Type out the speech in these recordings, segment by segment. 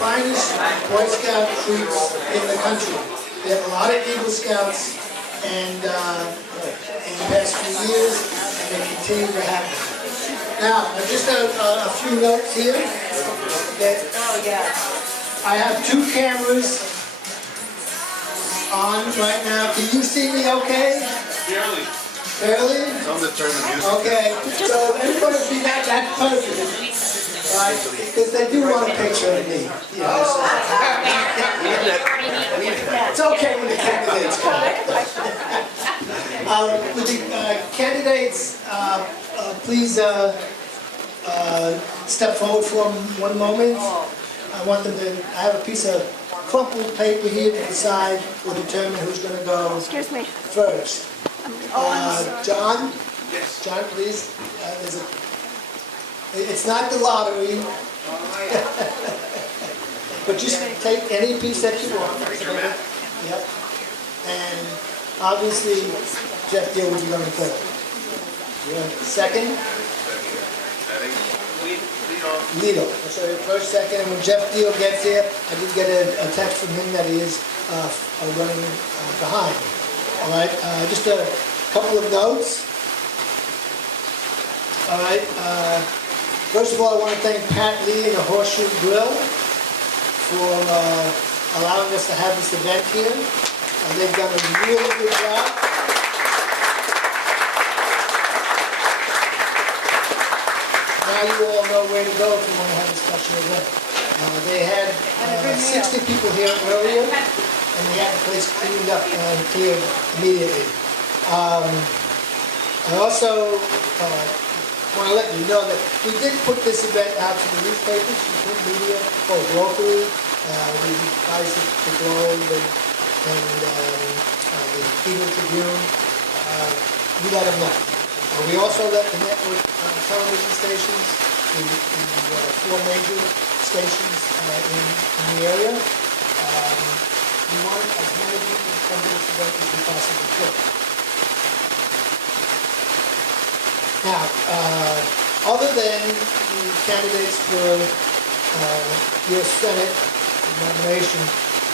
finest Boy Scout troops in the country. We have a lot of Eagle Scouts and in the past few years, and they continue to happen. Now, just a few notes here. That I have 2 cameras on right now. Can you see me okay? Barely. Barely? Tell them to turn the music. Okay, so everybody be not that perfect. Right, because they do want a picture of me. You know, so. It's okay when the candidates come. With the candidates, please step forward for one moment. I want them to, I have a piece of crumpled paper here to decide or determine who's going to go first. John? Yes. John, please. It's not the lottery. But just take any piece that you want. Yep. And obviously, Jeff Deal would be going to play. Second? Lido. So first, second, and when Jeff Deal gets here, I did get a text from him that he is running behind. All right, just a couple of notes. All right, first of all, I want to thank Pat Lee and the Horseshoe Grill for allowing us to have this event here. They've done a really good job. Now you all know where to go if you want to have a special event. They had 60 people here earlier, and they had the place cleaned up and cleared immediately. I also want to let you know that we did put this event out to the newspapers, to print media, both locally. We advised the Globe and the Eagle Tribune. We let them know. We also let the network television stations, the 4 major stations in the area. We want as many people to come to this event as we possibly could. Now, other than the candidates for U.S. Senate nomination,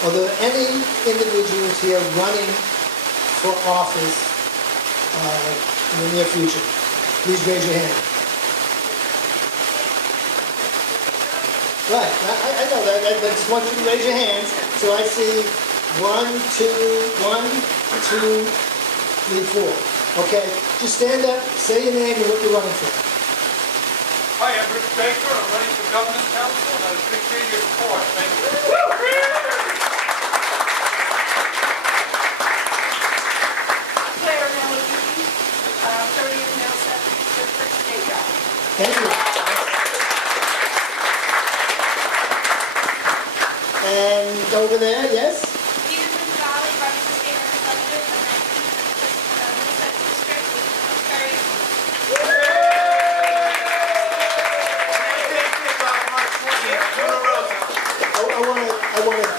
are there any individuals here running for office in the near future? Please raise your hand. Right, I know that. I just want you to raise your hands. So I see 1, 2, 3, 4. Okay, just stand up, say your name and what you're running for. Hi, I'm Rich Baker. I'm running for Governor's Council, and I appreciate your support. Thank you. Claire Melody, 30th Middlesex District State Rep. Thank you. And over there, yes? Edith Valley, running for state representative for 19th Middlesex District, Terry. I want to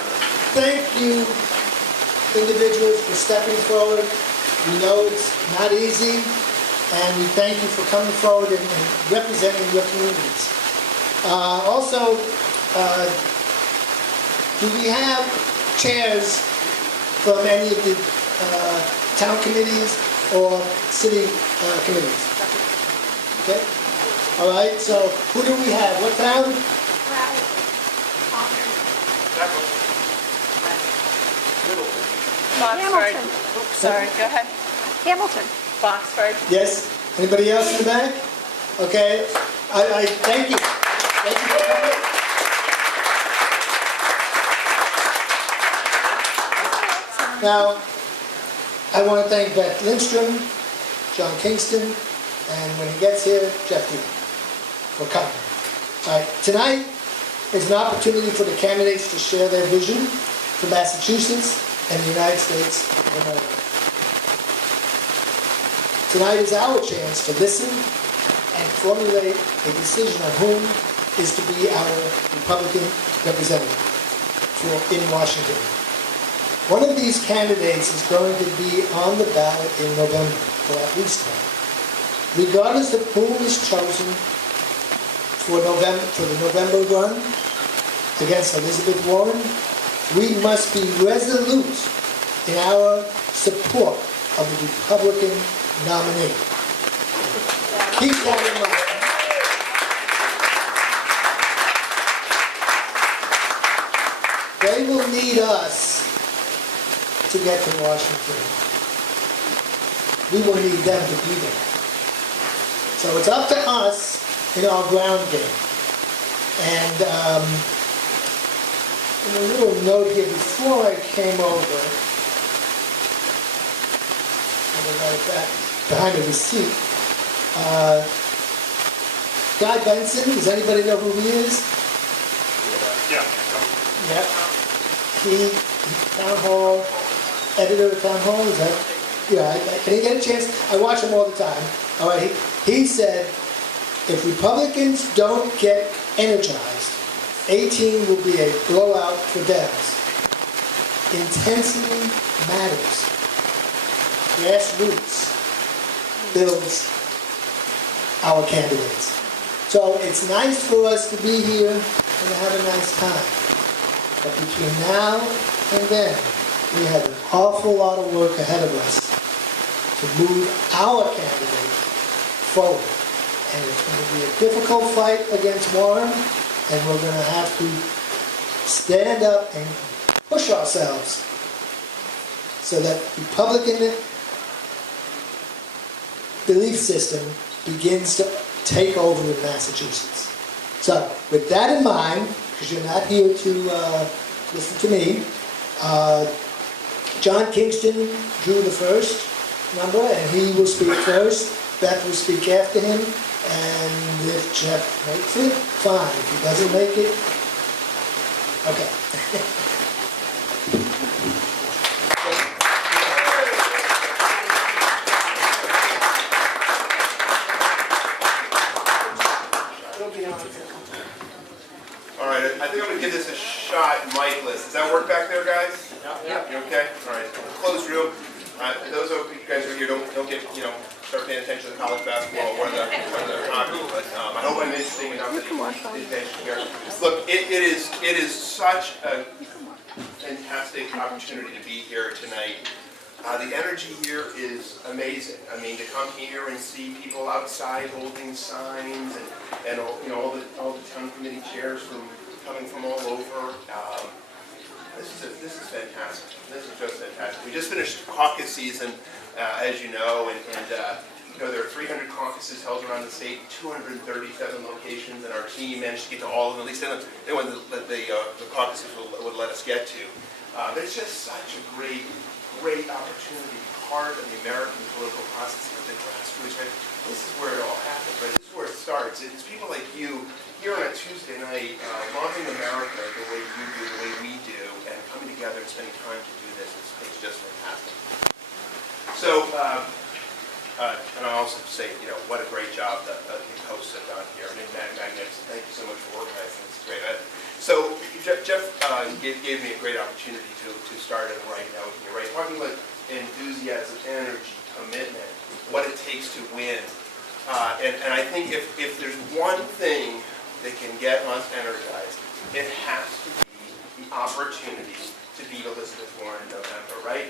thank you individuals for stepping forward. We know it's not easy, and we thank you for coming forward and representing your communities. Also, do we have chairs from any of the town committees or city committees? Okay. All right. So who do we have? What town? Boxford. Oops, sorry, go ahead. Hamilton. Boxford. Yes. Anybody else in the back? Okay. I thank you. Thank you for coming. Now, I want to thank Beth Lindstrom, John Kingston, and when he gets here, Jeff Dean, for coming. All right. Tonight is an opportunity for the candidates to share their vision for Massachusetts and the United States of America. Tonight is our chance to listen and formulate a decision on whom is to be our Republican representative in Washington. One of these candidates is going to be on the ballot in November, or at least one. Regardless of whom is chosen for the November run, against Elizabeth Warren, we must be resolute in our support of the Republican nominee. Keep that in mind. They will need us to get to Washington. We will need them to be there. So it's up to us in our ground game. And a little note here before I came over, I got it back behind the receipt. Guy Benson, does anybody know who he is? Yeah. Yep. He, Town Hall, editor of Town Hall, is that? Yeah, can he get a chance? I watch him all the time. All right, he said, if Republicans don't get energized, 18 will be a blowout for Dems. Intensity matters. Grassroots builds our candidates. So it's nice for us to be here and to have a nice time. But between now and then, we have an awful lot of work ahead of us to move our candidate forward. And it's going to be a difficult fight against Warren, and we're going to have to stand up and push ourselves so that the Republican belief system begins to take over in Massachusetts. So, with that in mind, because you're not here to listen to me, John Kingston drew the first number, and he will speak first. Beth will speak after him, and if Jeff makes it, fine. If he doesn't make it, okay. All right, I think I'm gonna give this a shot, micless. Does that work back there, guys? Yeah. You okay? All right, closed room. Those of you guys who are here, don't get, start paying attention to college basketball or the hockey, but I hope I'm interesting enough that you pay attention here. Look, it is such a fantastic opportunity to be here tonight. The energy here is amazing. I mean, to come here and see people outside holding signs and all the town committee chairs coming from all over. This is fantastic. This is just fantastic. We just finished caucus season, as you know, and there are 300 caucuses held around the state, 237 locations, and our team managed to get to all of them, at least the ones that the caucuses would let us get to. But it's just such a great opportunity to be part of the American political process at the grassroots. Right? This is where it all happens, right? This is where it starts. It's people like you here on a Tuesday night, loving America the way you do, the way we do, and coming together and spending time to do this. It's just fantastic. So, and I also say, what a great job the hosts have done here. I mean, magnificent. Thank you so much for organizing this. It's great. So Jeff gave me a great opportunity to start and write out here, right? Talking about enthusiasm, energy, commitment, what it takes to win. And I think if there's one thing that can get us energized, it has to be the opportunity to beat Elizabeth Warren in November, right?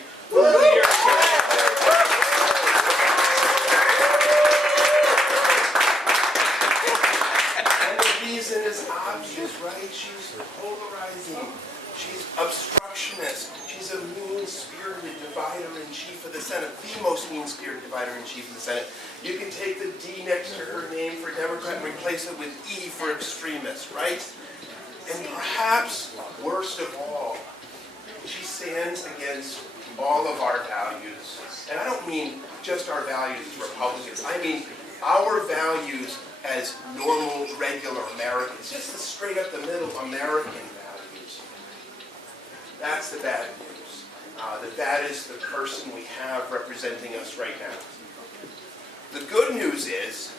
Reason is obvious, right? She's polarizing. She's obstructionist. She's a mean-spirited divider-in-chief of the Senate, the most mean-spirited divider-in-chief of the Senate. You can take the D next to her name for Democrat and replace it with E for extremist, right? And perhaps, worst of all, she stands against all of our values. And I don't mean just our values as Republicans. I mean our values as normal, regular Americans, just the straight up the middle American values. That's the bad news. That is the person we have representing us right now. The good news is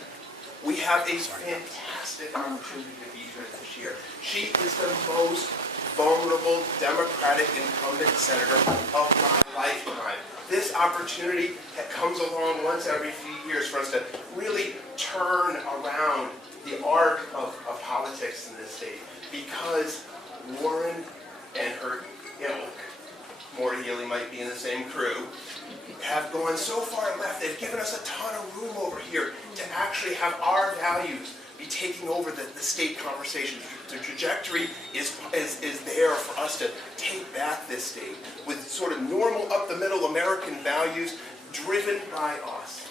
we have a fantastic opportunity to be here this year. She is the most vulnerable Democratic incumbent senator of my lifetime. This opportunity that comes along once every few years for us to really turn around the arc of politics in this state, because given us a ton of room over here to actually have our values be taking over the state conversation. The trajectory is there for us to take back this state with sort of normal up-the-middle American values driven by us.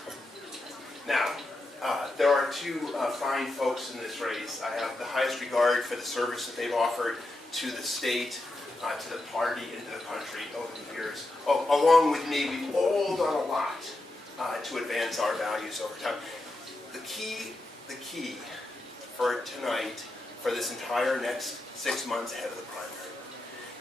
Now, there are two fine folks in this race. I have the highest regard for the service that they've offered to the state, to the party, and to the country over the years. Along with me, we've all done a lot to advance our values over time. The key for tonight, for this entire next 6 months ahead of the primary,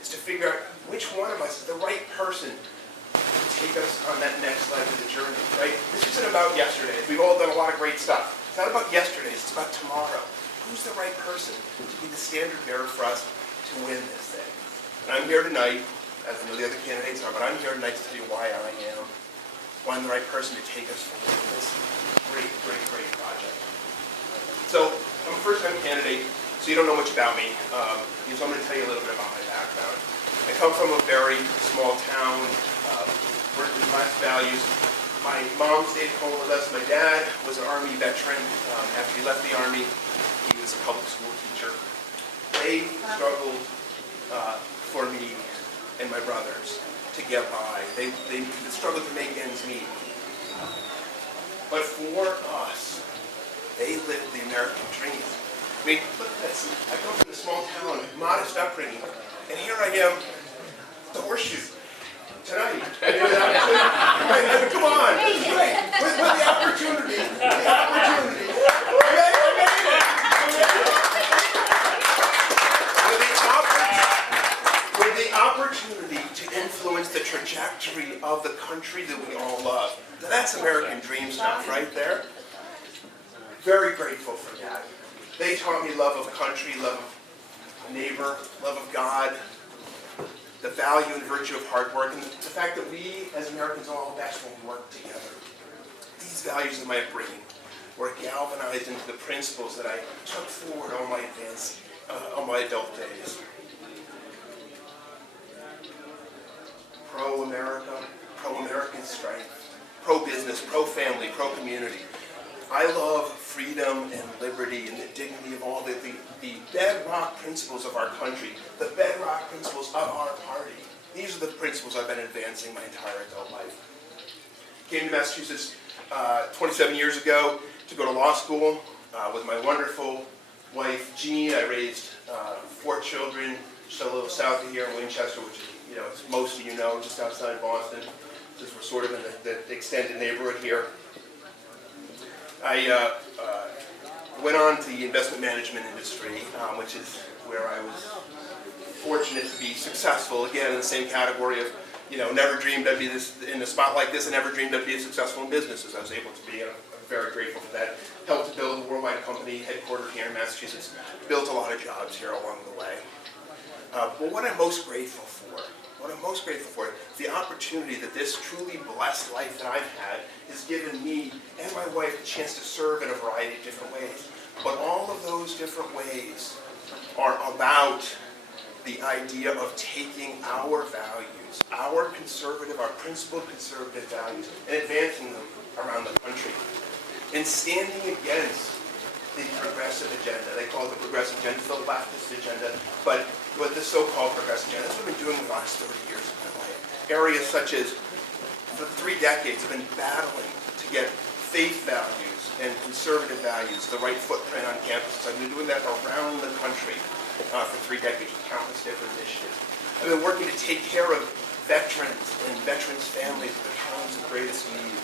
is to figure out which one of us is the right person to take us on that next leg of the journey, right? This isn't about yesterday. We've all done a lot of great stuff. It's not about yesterday, it's about tomorrow. Who's the right person to be the standard bearer for us to win this thing? And I'm here tonight, as I know the other candidates are, but I'm here tonight to tell you why I am. Why I'm the right person to take us forward in this great, great, great project. So, I'm a first-time candidate, so you don't know much about me. So I'm going to tell you a little bit about my background. I come from a very small town, working class values. My mom stayed home with us. My dad was an Army veteran. After he left the Army, he was a public school teacher. They struggled for me and my brothers to get by. They struggled to make ends meet. But for us, they lived the American dream. I mean, look at this. I come from a small town, modest upbringing, and here I am, the Horseshoe, tonight. Come on, this is great. With the opportunity, with the opportunity to influence the trajectory of the country that we all love. Now, that's American dream stuff right there. Very grateful for that. They taught me love of country, love of neighbor, love of God, the value and virtue of hard work, and the fact that we as Americans are all best when we work together. These values of my upbringing were galvanized into the principles that I took forward on my adult days. Pro-America, pro-American strength, pro-business, pro-family, pro-community. I love freedom and liberty and the dignity of all the bedrock principles of our country, the bedrock principles of our party. These are the principles I've been advancing my entire adult life. Came to Massachusetts 27 years ago to go to law school with my wonderful wife, Jean. I raised 4 children just a little south of here in Winchester, which is, as most of you know, just outside Boston. Since we're sort of in the extended neighborhood here. I went on to the investment management industry, which is where I was fortunate to be successful, again, in the same category of, never dreamed I'd be in a spot like this, and never dreamed I'd be as successful in business as I was able to be, and I'm very grateful for that. Helped to build a worldwide company headquartered here in Massachusetts, built a lot of jobs here along the way. But what I'm most grateful for is the opportunity that this truly blessed life that I've had has given me and my wife a chance to serve in a variety of different ways. But all of those different ways are about the idea of taking our values, our principled conservative values, and advancing them around the country. And standing against the progressive agenda. They call it the progressive agenda, the leftist agenda, but what the so-called progressive agenda, that's what I've been doing the last 30 years of my life. Areas such as, for 3 decades, I've been battling to get faith values and conservative values, the right footprint on campuses. I've been doing that around the country for 3 decades with countless different initiatives. I've been working to take care of veterans and veterans' families at their times of greatest need.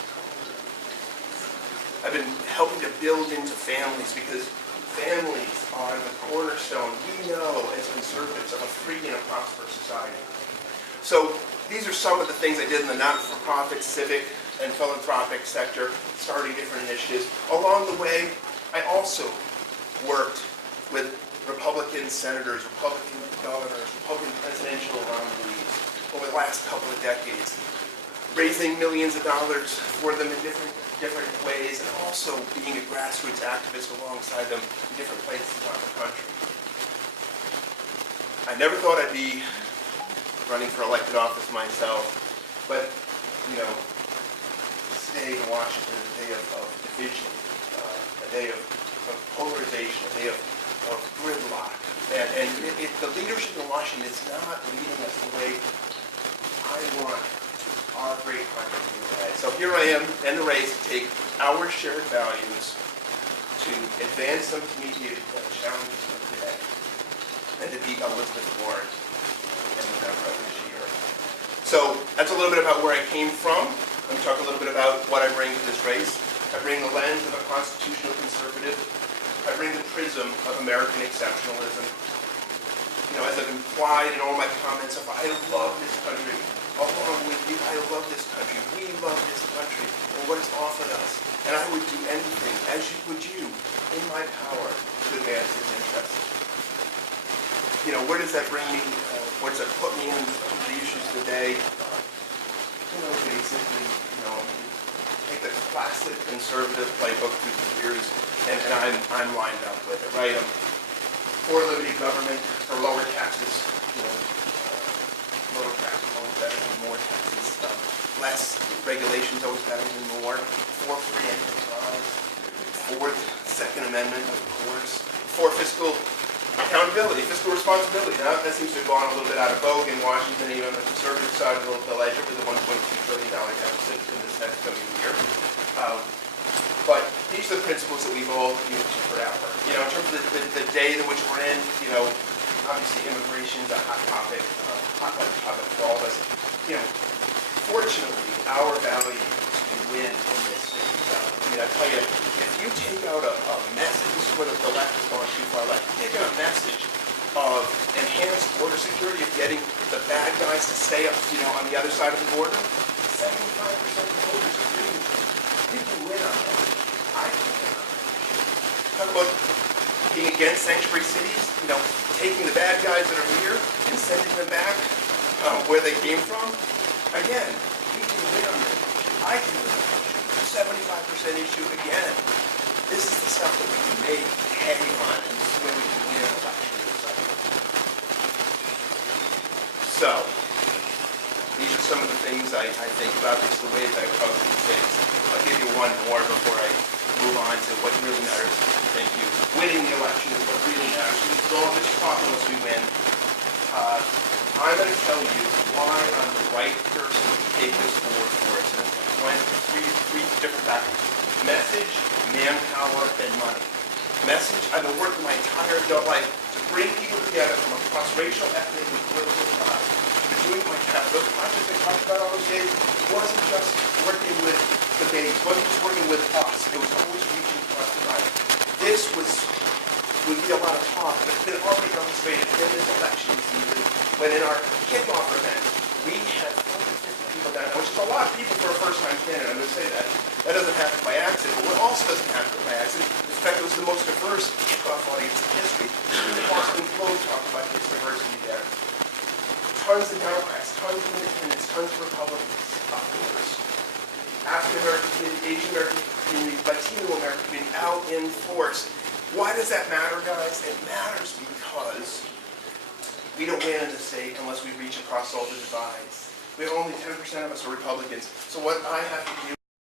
I've been helping to build into families because families are the cornerstone, we know as conservatives, of a free and a prosperous society. So these are some of the things I did in the not-for-profit, civic, and philanthropic sector, starting different initiatives. Along the way, I also worked with Republican senators, Republican governors, Republican presidential nominees over the last couple of decades, raising millions of dollars for them in different ways, and also being a grassroots activist alongside them in different places around the country. I never thought I'd be running for elected office myself, but day in Washington is a day of division, a day of polarization, a day of gridlock. And the leadership in Washington is not leading us the way I want our great country to be led. So here I am in the race to take our shared values to advance them to meet the challenges of today and to beat Elizabeth Warren in November of this year. So that's a little bit about where I came from. Let me talk a little bit about what I bring to this race. I bring the lens of a constitutional conservative. I bring the prism of American exceptionalism. You know, as I've implied in all my comments, I love this country. Along with you, I love this country. We love this country and what it's offered us. And I would do anything, as would you, in my power to advance its interests. You know, where does that bring me? Where does that put me in the issues of the day? You know, basically, take the classic conservative playbook through the years, and I'm lined up with it, right? I'm for limited government, for lower taxes, lower taxes, always better than more taxes, less regulations, always better than more, for free enterprise, for the Second Amendment, of course, for fiscal accountability, fiscal responsibility. Now, that seems to have gone a little bit out of vogue in Washington, even on the conservative side of the ledger with the $1.2 trillion deficit in this next coming year. But these are the principles that we've all used forever. You know, in terms of the day in which we're in, obviously immigration is a hot topic for all of us. Fortunately, our values can win in this city. I tell you, if you take out a message, this is where the left has gone too far left, you take out a message of enhanced border security, of getting the bad guys to stay up, on the other side of the border, 75% of voters agree with you. You can win on that. I can win on that. Talk about being against sanctuary cities, taking the bad guys that are here and sending them back where they came from. Again, we can win on this. I can win on this. 75% issue again. This is the stuff that we can make hay on, and this is where we can win an election in this cycle. So, these are some of the things I think about. This is the ways I approach these things. I'll give you one more before I move on to what really matters. Thank you. Winning the election is what really matters. We don't all just talk unless we win. I'm going to tell you why I'm the right person to take this forward for it. So I went three different factors. Message, manpower, and money. Message, I've been working my entire adult life to bring people together from across racial, ethnic, and political lines. Doing my task. Those projects I talked about all those days, it wasn't just working with the base, it wasn't just working with us, it was always reaching across the line. This would be a lot of talk, but it's been already demonstrated in this election season, when in our kickoff event, we had 450 people down, which is a lot of people for a first-time candidate. I'm going to say that. That doesn't happen by accident, but what also doesn't happen by accident, in fact, it was the most diverse kickoff audience in history. The Boston Globe talked about its diversity there. Tons of Democrats, tons of independents, tons of Republicans, of course. African-American community, Asian-American community, Latino-American community, out in force. Why does that matter, guys? It matters because we don't win in the state unless we reach across all the divides. We have only 10% of us are Republicans. So what I have to do